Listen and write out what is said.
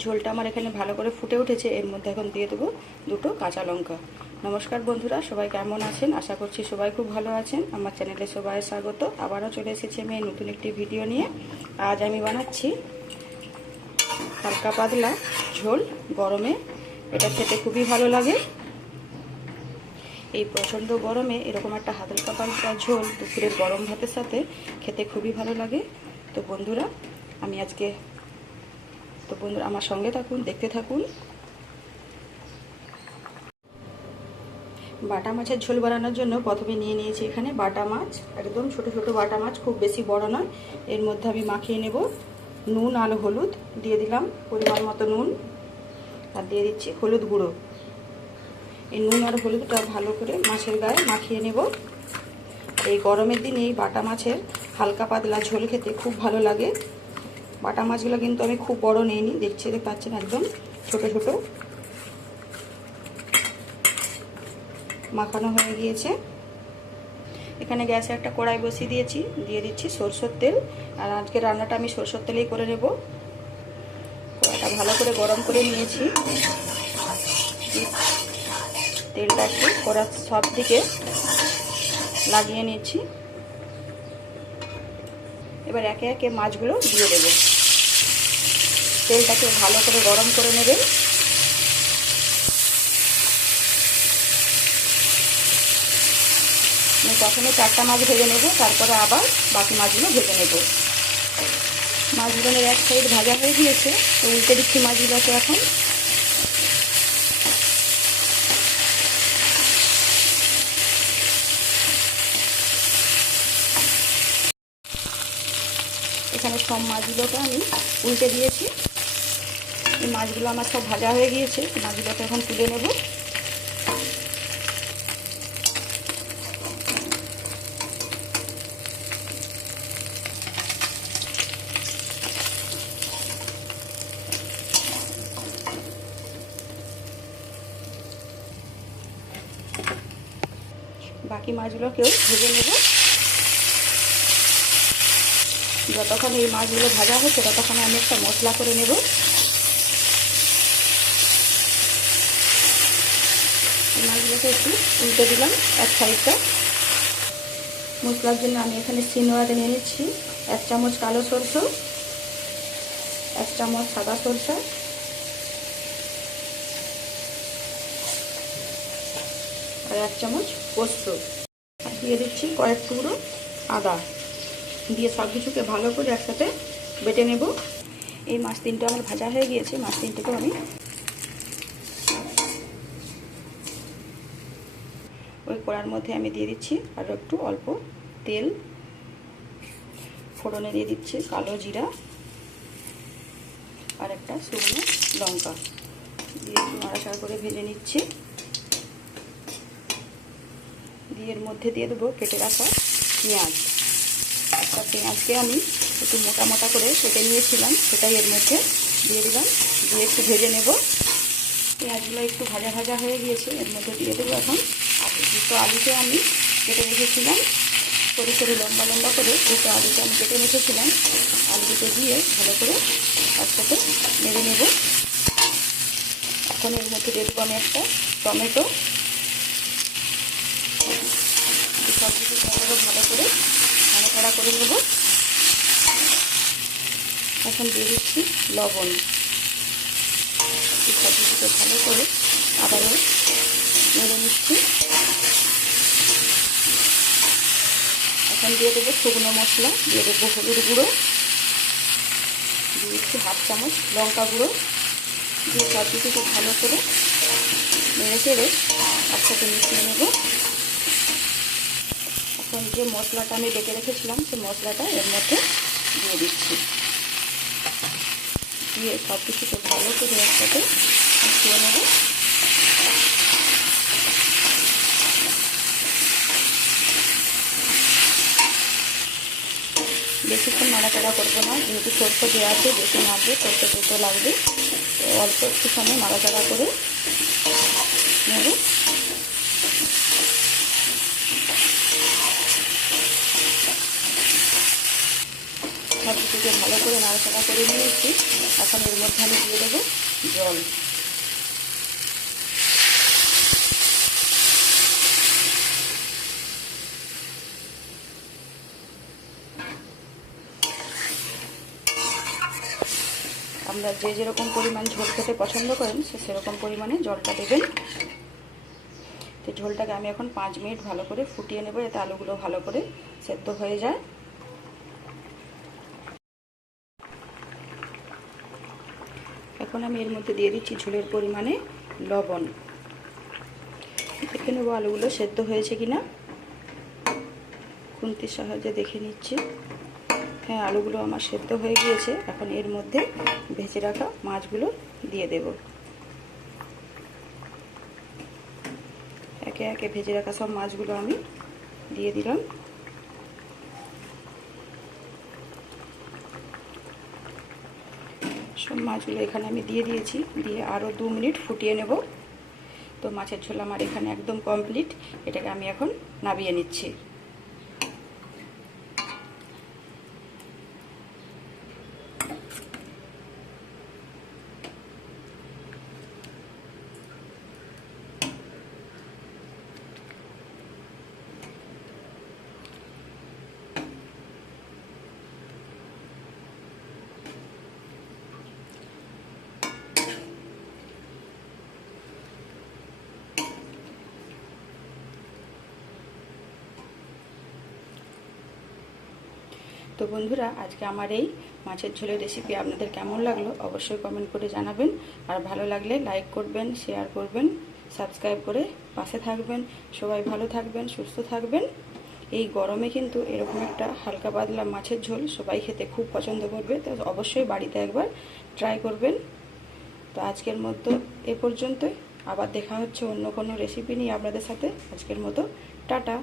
ঝোলটা আমার এখানে ভালো করে ফুটে উঠেছে। এর মধ্যে এখন দিয়ে দেবো দুটো কাঁচা লঙ্কা। নমস্কার বন্ধুরা, সবাই কেমন আছেন? আশা করছি সবাই খুব ভালো আছেন। আমার চ্যানেলে সবাই স্বাগত। আবারও চলে এসেছি আমি নতুন একটি ভিডিও নিয়ে। আজ আমি বানাচ্ছি হালকা পাতলা ঝোল গরমে। এটা খেতে খুবই ভালো লাগে। এই প্রচণ্ড গরমে এরকম একটা হালকা পাতলা ঝোল দুপুরের গরম ভাতের সাথে খেতে খুবই ভালো লাগে। তো বন্ধুরা আমার সঙ্গে থাকুন, দেখতে থাকুন। বাটা মাছের ঝোল বানানোর জন্য প্রথমে নিয়ে নিয়েছি এখানে বাটা মাছ, একদম ছোট ছোট বাটা মাছ, খুব বেশি বড় নয়। এর মধ্যে আমি মাখিয়ে নেব নুন আর হলুদ। দিয়ে দিলাম পরিমাণ মতো নুন, আর দিয়ে দিচ্ছি হলুদ গুঁড়ো। এই নুন আর হলুদটা ভালো করে মাছের গায়ে মাখিয়ে নেব। এই গরমের দিনে এই বাটা মাছের হালকা পাতলা ঝোল খেতে খুব ভালো লাগে। বাটা মাছগুলো কিন্তু আমি খুব বড় নিইনি, দেখতে পাচ্ছেন একদম ছোট ছোট। মাখানো হয়ে গিয়েছে। এখানে গ্যাসে একটা কড়াই বসিয়ে দিয়েছি, দিয়ে দিচ্ছি সরষের তেল। আর আজকে রান্নাটা আমি সরষের তেলেই করে নেব। কড়াইটা ভালো করে গরম করে নিয়েছি। তেলটা একটু কড়ার সব দিকে লাগিয়ে নিচ্ছি। এবার একে একে মাছগুলো দিয়ে দেব। তেলটাকে ভালো করে গরম করে নেবেন। আমি প্রথমে 4টা মাছ ভেজে নেব, তারপরে আবার বাকি মাছগুলো ভেজে নেব। মাছগুলোর এক সাইড ভাজা হয়ে গিয়েছে, তো উল্টে দিচ্ছি মাছগুলোকে। এখন এখানে সব মাছগুলোকে আমি উল্টে দিয়েছি। এই মাছগুলো আমার সব ভাজা হয়ে গিয়েছে। মাছগুলোকে এখন তুলে নেব। বাকি মাছগুলোকেও ভেজে নেব। যতক্ষণ এই মাছগুলো ভাজা হচ্ছে ততক্ষণ আমি একটা মশলা করে নেব। এই মাছগুলোকে একটু উল্টে দিলাম এক সাইডটা। মশলার জন্য আমি এখানে সিনোয়াতে নিয়ে নিচ্ছি 1 চামচ কালো সরষে, 1 চামচ সাদা সরষে, আর 1 চামচ পোস্ত। আর দিয়ে দিচ্ছি কয়েক টুকরো আদা। দিয়ে সব কিছুকে ভালো করে একসাথে বেটে নেব। এই মাছ তিনটে আমার ভাজা হয়ে গিয়েছে। মাছ তিনটেকেও আমি ওই কড়ার মধ্যে আমি দিয়ে দিচ্ছি আর একটু অল্প তেল। ফোড়নে দিয়ে দিচ্ছি কালো জিরা আর একটা শুকনো লঙ্কা। দিয়ে একটু নাড়াচাড়া করে ভেজে নিচ্ছি। দিয়ে এর মধ্যে দিয়ে দেবো কেটে রাখা পেঁয়াজ। একটা পেঁয়াজকে আমি একটু মোটা মোটা করে কেটে নিয়েছিলাম, সেটাই এর মধ্যে দিয়ে দিলাম। দিয়ে একটু ভেজে নেব। পেঁয়াজগুলো একটু ভাজা ভাজা হয়ে গিয়েছে। এর মধ্যে দিয়ে দেবো এখন আলু। দুটো আলুকে আমি কেটে রেখেছিলাম, সরু সরু লম্বা লম্বা করে দুটো আলুকে আমি কেটে রেখেছিলাম। আলুগুলো দিয়ে ভালো করে একসাথে নেড়ে নেব। এখন এর মধ্যে দিয়ে দেবো আমি একটা টমেটো। সব কিছু ভালো করে নাড়াচাড়া করে নেব। এখন দিয়ে দিচ্ছি লবণ। সব কিছুকে ভালো করে আবারও নেড়ে নিচ্ছি। এখন দিয়ে দেবো শুকনো মশলা, দিয়ে দেবো হলুদ গুঁড়ো, দিয়ে দিচ্ছি 1/2 চামচ লঙ্কা গুঁড়ো। দিয়ে সব কিছুকে ভালো করে নেড়ে চেড়ে একসাথে মিশিয়ে নেব। এখন যে মশলাটা আমি বেটে রেখেছিলাম সেই মশলাটা এর মধ্যে দিয়ে দিচ্ছি। দিয়ে সব কিছুকে ভালো করে একসাথে মিশিয়ে নেব। বেশিক্ষণ নাড়াচাড়া করবো না, যেহেতু সরষে দেওয়া আছে, বেশি নাড়বে সরষে তেতো লাগবে। তো অল্প একটু সময় নাড়াচাড়া করে নেব। সব কিছুকে ভালো করে নাড়াচাড়া করে নিয়েছি। এখন এর মধ্যে আমি দিয়ে দেবো জল। আমরা যে যেরকম পরিমাণ ঝোল খেতে পছন্দ করেন সেরকম পরিমাণে জলটা দেবেন। তো ঝোলটাকে আমি এখন 5 মিনিট ভালো করে ফুটিয়ে নেব, যাতে আলুগুলো ভালো করে সেদ্ধ হয়ে যায়। এখন আমি এর মধ্যে দিয়ে দিচ্ছি ঝোলের পরিমাণে লবণ। দেখে নেব আলুগুলো সেদ্ধ হয়েছে কিনা, খুন্তির সাহায্যে দেখে নিচ্ছি। হ্যাঁ, আলুগুলো আমার সেদ্ধ হয়ে গিয়েছে। এখন এর মধ্যে ভেজে রাখা মাছগুলো দিয়ে দেব। একে একে ভেজে রাখা সব মাছগুলো আমি দিয়ে দিলাম। সব মাছগুলো এখানে আমি দিয়ে দিয়েছি, দিয়ে আরও 2 মিনিট ফুটিয়ে নেব। তো মাছের ঝোল আমার এখানে একদম কমপ্লিট। এটাকে আমি এখন নামিয়ে নিচ্ছি। তো বন্ধুরা, আজকে আমার এই মাছের ঝোলের রেসিপি আপনাদের কেমন লাগলো অবশ্যই কমেন্ট করে জানাবেন। আর ভালো লাগলে লাইক করবেন, শেয়ার করবেন, সাবস্ক্রাইব করে পাশে থাকবেন। সবাই ভালো থাকবেন, সুস্থ থাকবেন। এই গরমে কিন্তু এরকম একটা হালকা পাতলা মাছের ঝোল সবাই খেতে খুব পছন্দ করবে। তো অবশ্যই বাড়িতে একবার ট্রাই করবেন। তো আজকের মতো এ পর্যন্তই। আবার দেখা হচ্ছে অন্য কোনো রেসিপি নিয়ে আপনাদের সাথে। আজকের মতো টাটা।